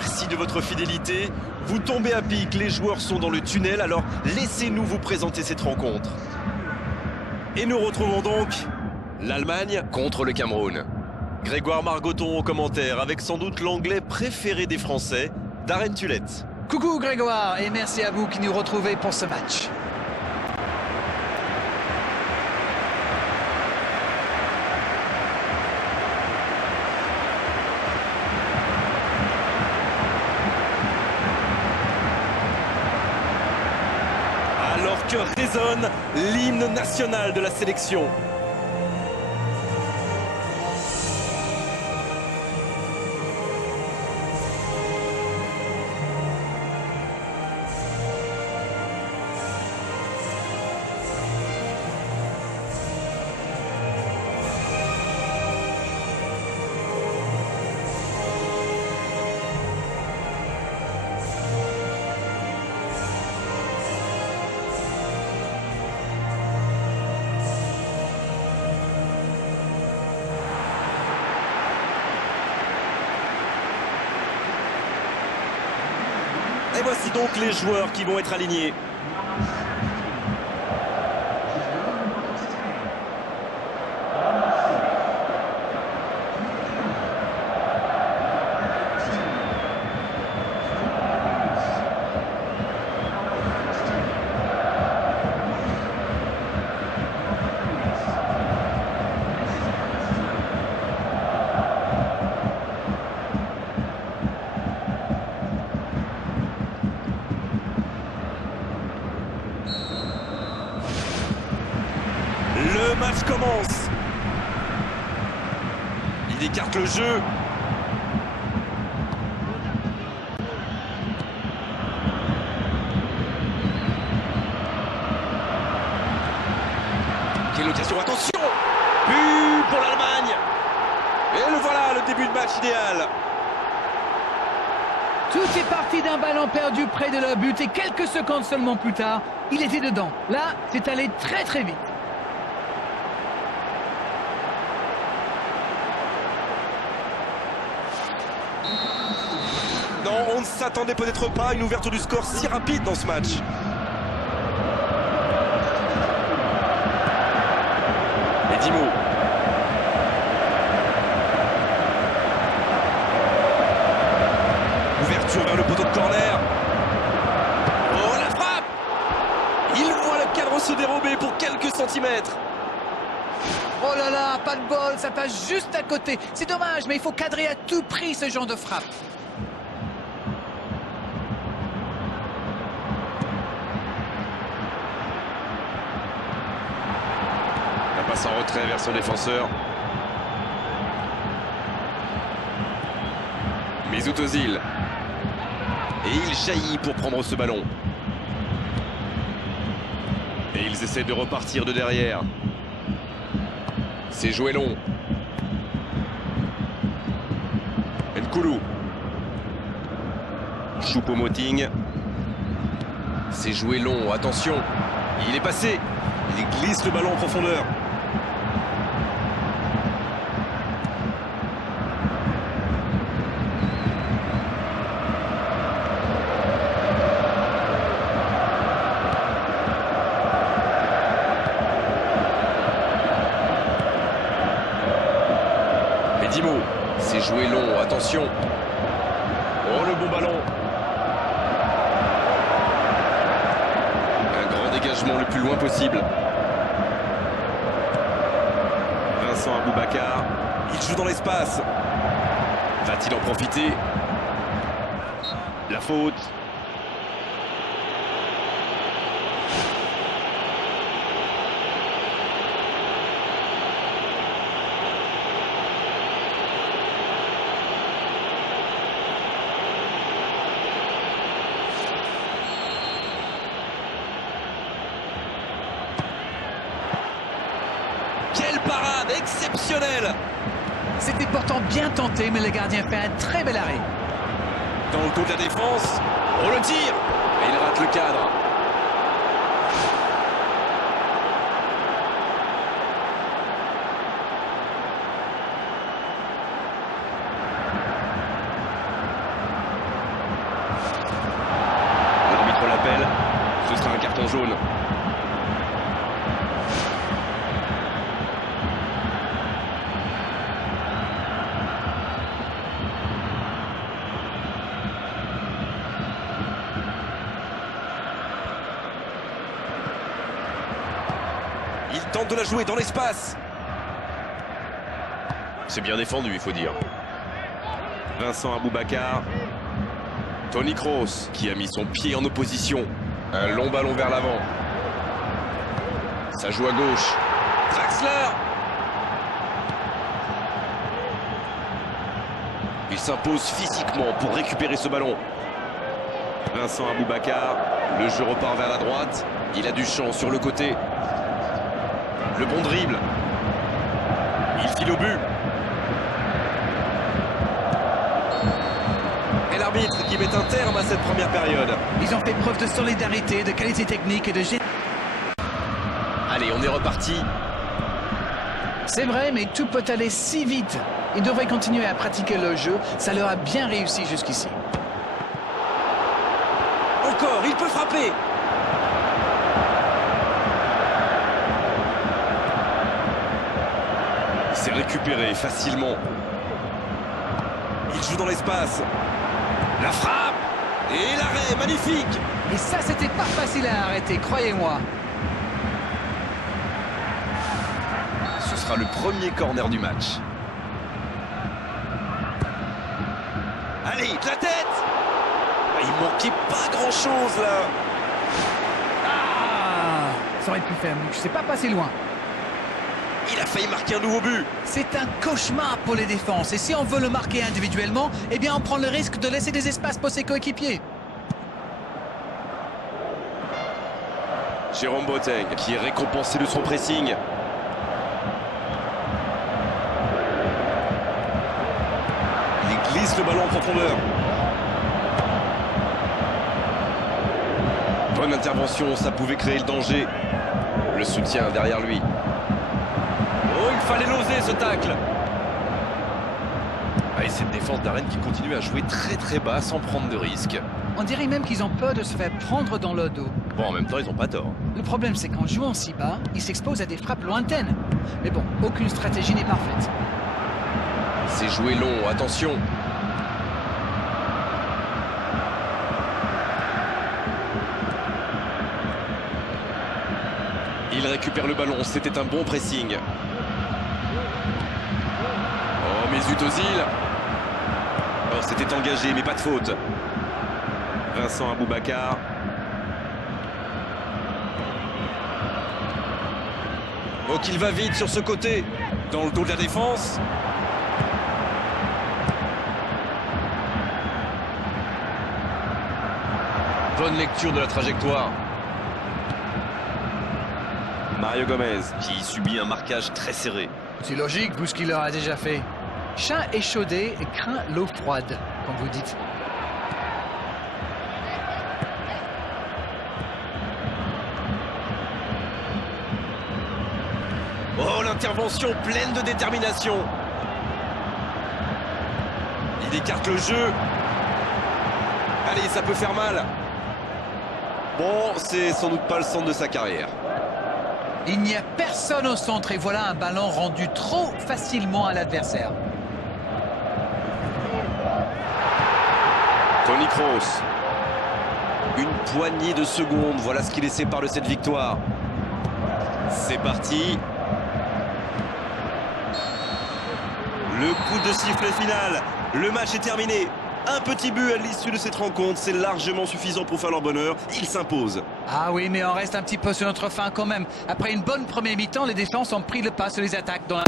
merci de votre fidélité. Vous tombez à pic, les joueurs sont dans le tunnel, alors laissez-nous vous présenter cette rencontre. Et nous retrouvons donc l'Allemagne contre le Cameroun. Grégoire Margoton au commentaire, avec sans doute l'anglais préféré des Français, Darren Tulette. Coucou Grégoire, et merci à vous qui nous retrouvez pour ce match. Alors que résonne l'hymne national de la sélection. Et voici donc les joueurs qui vont être alignés. Le match commence. Il écarte le jeu. Quelle occasion, attention! But pour l'Allemagne. Et le voilà, le début de match idéal. Tout est parti d'un ballon perdu près de leur but et quelques secondes seulement plus tard, il était dedans. Là, c'est allé très très vite. Non, on ne s'attendait peut-être pas à une ouverture du score si rapide dans ce match. Et Dimo. Ouverture vers le poteau de corner. Oh, la frappe! Il voit le cadre se dérober pour quelques centimètres. Oh là là, pas de bol, ça passe juste à côté. C'est dommage, mais il faut cadrer à tout prix ce genre de frappe. La passe en retrait vers son défenseur. Mesut Özil. Et il jaillit pour prendre ce ballon. Et ils essaient de repartir de derrière. C'est joué long. Nkoulou. Choupo-Moting. C'est joué long, attention. Il est passé. Il glisse le ballon en profondeur. Dimo, c'est joué long, attention. Oh, le bon ballon. Un grand dégagement le plus loin possible. Vincent Aboubakar, il joue dans l'espace. Va-t-il en profiter? La faute. Quelle parade exceptionnelle! C'était pourtant bien tenté, mais le gardien fait un très bel arrêt. Dans le dos de la défense, on le tire! Et il rate le cadre. jaune. Il tente de la jouer dans l'espace. C'est bien défendu, il faut dire. Vincent Aboubakar. Toni Kroos qui a mis son pied en opposition. Un long ballon vers l'avant. Ça joue à gauche. Draxler. Il s'impose physiquement pour récupérer ce ballon. Vincent Aboubakar. Le jeu repart vers la droite. Il a du champ sur le côté. Le bon dribble. Il file au but. Et l'arbitre qui met un terme à cette première période. Ils ont fait preuve de solidarité, de qualité technique et de génie. Allez, on est reparti. C'est vrai, mais tout peut aller si vite. Ils devraient continuer à pratiquer le jeu. Ça leur a bien réussi jusqu'ici. Encore, il peut frapper. C'est récupéré facilement. Il joue dans l'espace. La frappe. Et l'arrêt, magnifique. Et ça, c'était pas facile à arrêter, croyez-moi. Ce sera le premier corner du match. Allez, de la tête. Il manquait pas grand-chose là. Ah, ça aurait pu faire mieux. Je sais pas passer loin. Il a failli marquer un nouveau but. C'est un cauchemar pour les défenses. Et si on veut le marquer individuellement, eh bien on prend le risque de laisser des espaces pour ses coéquipiers. Jérôme Boateng qui est récompensé de son pressing. Il glisse le ballon en profondeur. Bonne intervention, ça pouvait créer le danger. Le soutien derrière lui. Oh, il fallait l'oser ce tacle. Et cette défense d'Arène qui continue à jouer très bas sans prendre de risques. On dirait même qu'ils ont peur de se faire prendre dans le dos. Bon, en même temps, ils n'ont pas tort. Le problème, c'est qu'en jouant si bas, ils s'exposent à des frappes lointaines. Mais bon, aucune stratégie n'est parfaite. C'est joué long, attention. Il récupère le ballon, c'était un bon pressing. Oh, Mesut Ozil. Oh, c'était engagé, mais pas de faute. Vincent Aboubakar. Oh, qu'il va vite sur ce côté. Dans le dos de la défense. Bonne lecture de la trajectoire. Mario Gomez qui subit un marquage très serré. C'est logique, vu ce qu'il leur a déjà fait. Chat échaudé et craint l'eau froide, comme vous dites. Oh, l'intervention pleine de détermination. Il écarte le jeu. Allez, ça peut faire mal. Bon, c'est sans doute pas le centre de sa carrière. Il n'y a personne au centre et voilà un ballon rendu trop facilement à l'adversaire. Toni Kroos. Une poignée de secondes, voilà ce qui les sépare de cette victoire. C'est parti. Le coup de sifflet final. Le match est terminé. Un petit but à l'issue de cette rencontre, c'est largement suffisant pour faire leur bonheur. Ils s'imposent. Ah oui, mais on reste un petit peu sur notre fin quand même. Après une bonne première mi-temps, les défenses ont pris le pas sur les attaques dans la...